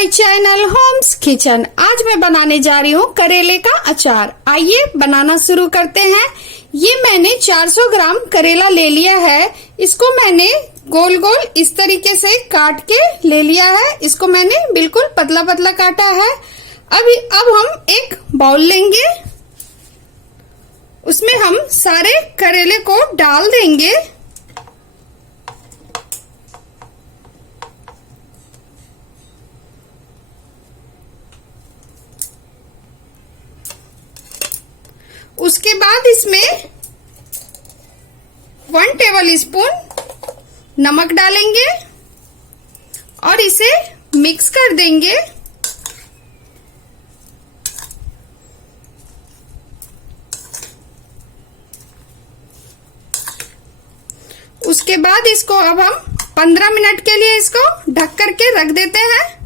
My channel Holmes kitchen. आज मैं बनाने जा रही हूँ करेले का अचार। आइए बनाना शुरू करते हैं। ये मैंने 400 ग्राम करेला ले लिया है। इसको मैंने गोल गोल इस तरीके से काट के ले लिया है। इसको मैंने बिल्कुल पतला पतला काटा है। अब हम एक बाउल लेंगे, उसमें हम सारे करेले को डाल देंगे। उसके बाद इसमें 1 टेबल स्पून नमक डालेंगे और इसे मिक्स कर देंगे। उसके बाद इसको अब हम 15 मिनट के लिए इसको ढक करके रख देते हैं।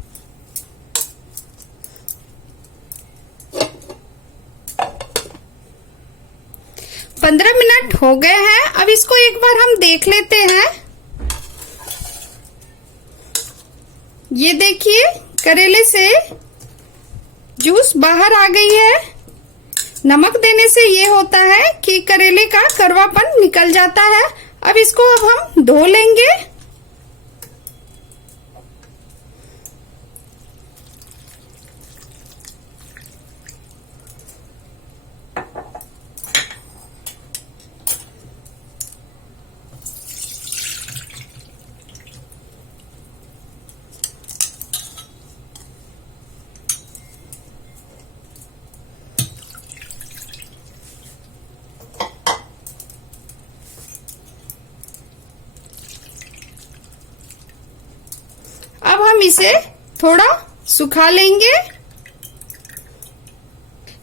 पंद्रह मिनट हो गए हैं। अब इसको एक बार हम देख लेते हैं। ये देखिए करेले से जूस बाहर आ गई है। नमक देने से ये होता है कि करेले का कड़वापन निकल जाता है। अब इसको हम धो लेंगे। अब हम इसे थोड़ा सुखा लेंगे।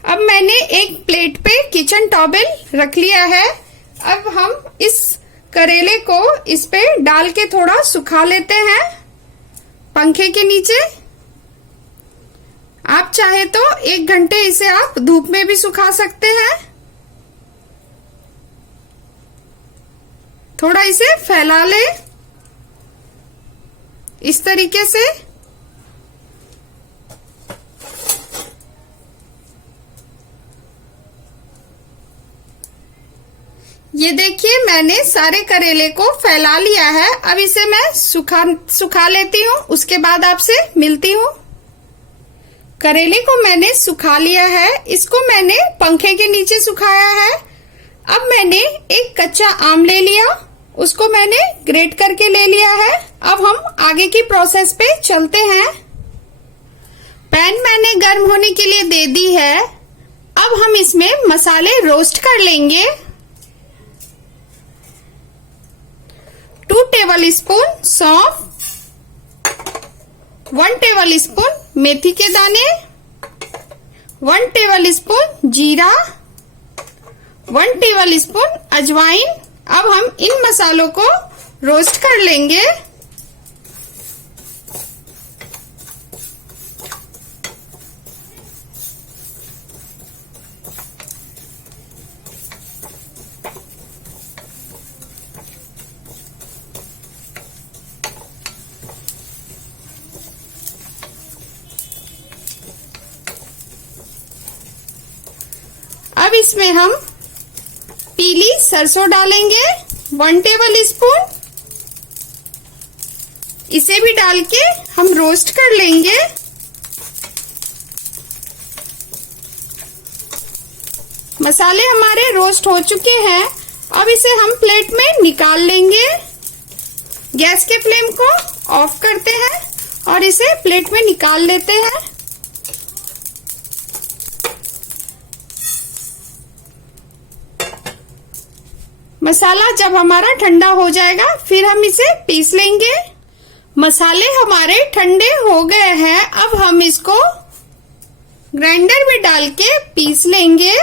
अब मैंने एक प्लेट पे किचन टॉवेल रख लिया है। अब हम इस करेले को इस पे डाल के थोड़ा सुखा लेते हैं पंखे के नीचे। आप चाहे तो 1 घंटे इसे आप धूप में भी सुखा सकते हैं। थोड़ा इसे फैला ले इस तरीके से। ये देखिए मैंने सारे करेले को फैला लिया है। अब इसे मैं सुखा लेती हूँ, उसके बाद आपसे मिलती हूँ। करेले को मैंने सुखा लिया है। इसको मैंने पंखे के नीचे सुखाया है। अब मैंने एक कच्चा आम ले लिया, उसको मैंने ग्रेट करके ले लिया है। अब हम आगे की प्रोसेस पे चलते हैं। पैन मैंने गर्म होने के लिए दे दी है। अब हम इसमें मसाले रोस्ट कर लेंगे। 2 टेबल स्पून सौंफ, 1 टेबल स्पून मेथी के दाने, 1 टेबल स्पून जीरा, 1 टेबल स्पून अजवाइन। अब हम इन मसालों को रोस्ट कर लेंगे। अब इसमें हम पीली सरसों डालेंगे 1 टेबल स्पून। इसे भी डाल के हम रोस्ट कर लेंगे। मसाले हमारे रोस्ट हो चुके हैं। अब इसे हम प्लेट में निकाल लेंगे। गैस के फ्लेम को ऑफ करते हैं और इसे प्लेट में निकाल लेते हैं। मसाला जब हमारा ठंडा हो जाएगा फिर हम इसे पीस लेंगे। मसाले हमारे ठंडे हो गए हैं। अब हम इसको ग्राइंडर में डाल के पीस लेंगे।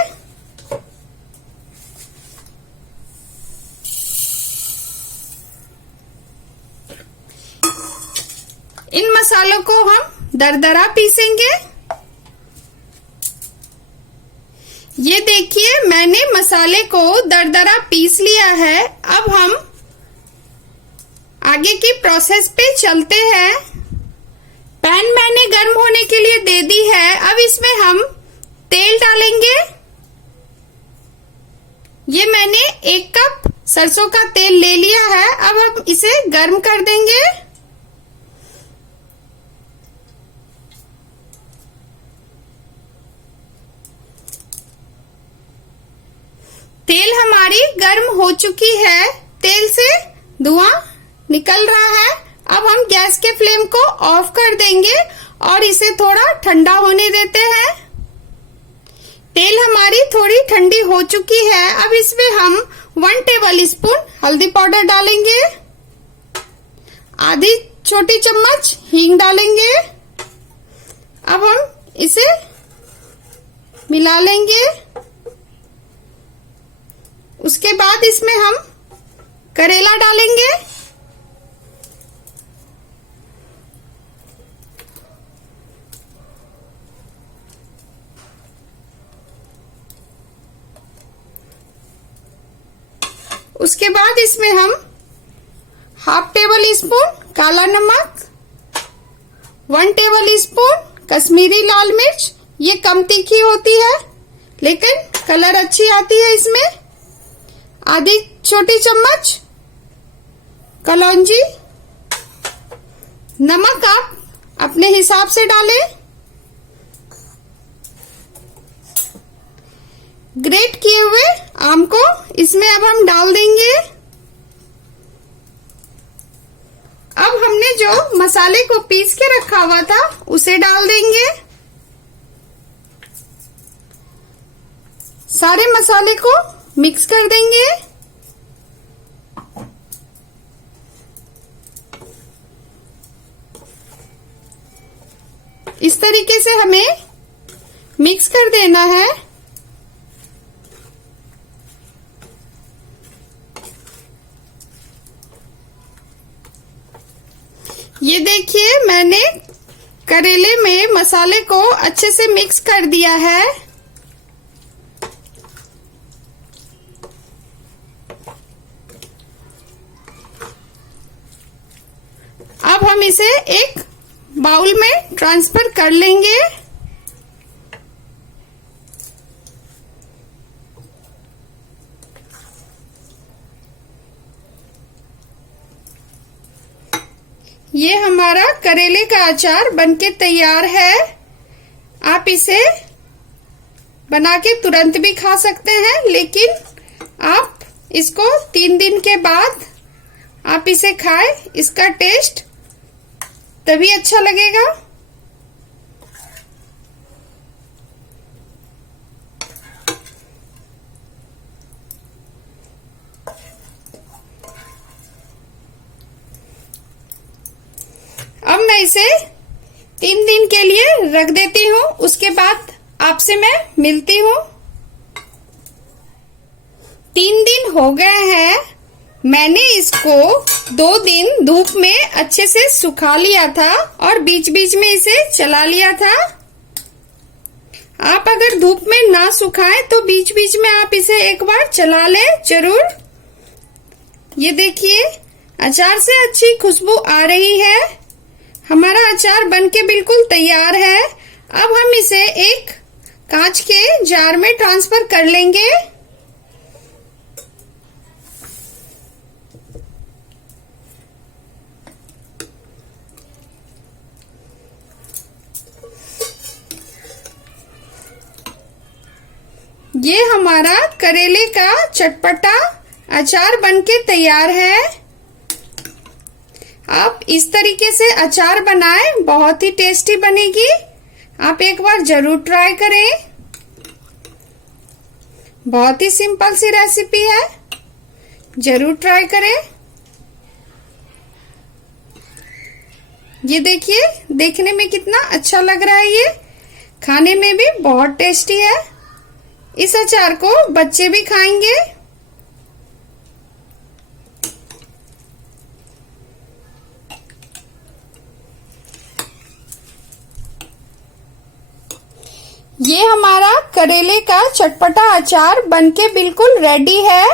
इन मसालों को हम दरदरा पीसेंगे। ये देखिए मैंने मसाले को दरदरा पीस लिया है। अब हम आगे की प्रोसेस पे चलते हैं। पैन मैंने गर्म होने के लिए दे दी है। अब इसमें हम तेल डालेंगे। ये मैंने 1 कप सरसों का तेल ले लिया है। अब हम इसे गर्म कर देंगे। तेल हमारी गर्म हो चुकी है। तेल से धुआं निकल रहा है। अब हम गैस के फ्लेम को ऑफ कर देंगे और इसे थोड़ा ठंडा होने देते हैं। तेल हमारी थोड़ी ठंडी हो चुकी है। अब इसमें हम 1 टेबल स्पून हल्दी पाउडर डालेंगे। आधी छोटी चम्मच हींग डालेंगे। अब हम इसे मिला लेंगे। उसके बाद इसमें हम करेला डालेंगे। उसके बाद इसमें हम 1/2 टेबल स्पून काला नमक, 1 टेबल स्पून कश्मीरी लाल मिर्च, ये कम तीखी होती है लेकिन कलर अच्छी आती है इसमें, आधी छोटी चम्मच कलौंजी। नमक आप अपने हिसाब से डालें। ग्रेट किए हुए आम को इसमें अब हम डाल देंगे। अब हमने जो मसाले को पीस के रखा हुआ था उसे डाल देंगे। सारे मसाले को मिक्स कर देंगे। इस तरीके से हमें मिक्स कर देना है। ये देखिए मैंने करेले में मसाले को अच्छे से मिक्स कर दिया है। अब हम इसे एक बाउल में ट्रांसफर कर लेंगे। ये हमारा करेले का अचार बनके तैयार है। आप इसे बना के तुरंत भी खा सकते हैं, लेकिन आप इसको 3 दिन के बाद आप इसे खाएं, इसका टेस्ट तभी अच्छा लगेगा। अब मैं इसे 3 दिन के लिए रख देती हूँ। उसके बाद आपसे मैं मिलती हूँ। 3 दिन हो गए हैं। मैंने इसको 2 दिन धूप में अच्छे से सुखा लिया था और बीच बीच में इसे चला लिया था। आप अगर धूप में ना सुखाएं तो बीच बीच में आप इसे एक बार चला लें जरूर। ये देखिए अचार से अच्छी खुशबू आ रही है। हमारा अचार बनके बिल्कुल तैयार है। अब हम इसे एक कांच के जार में ट्रांसफर कर लेंगे। ये हमारा करेले का चटपटा अचार बनके तैयार है। आप इस तरीके से अचार बनाएं, बहुत ही टेस्टी बनेगी। आप एक बार जरूर ट्राई करें। बहुत ही सिंपल सी रेसिपी है, जरूर ट्राई करें। ये देखिए देखने में कितना अच्छा लग रहा है। ये खाने में भी बहुत टेस्टी है। इस अचार को बच्चे भी खाएंगे। ये हमारा करेले का चटपटा अचार बनके बिल्कुल रेडी है।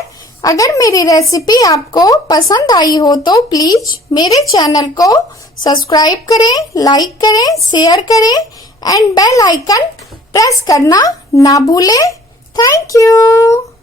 अगर मेरी रेसिपी आपको पसंद आई हो तो प्लीज मेरे चैनल को सब्सक्राइब करें, लाइक करें, शेयर करें एंड बेल आइकन प्रेस करना ना भूलें। Thank you.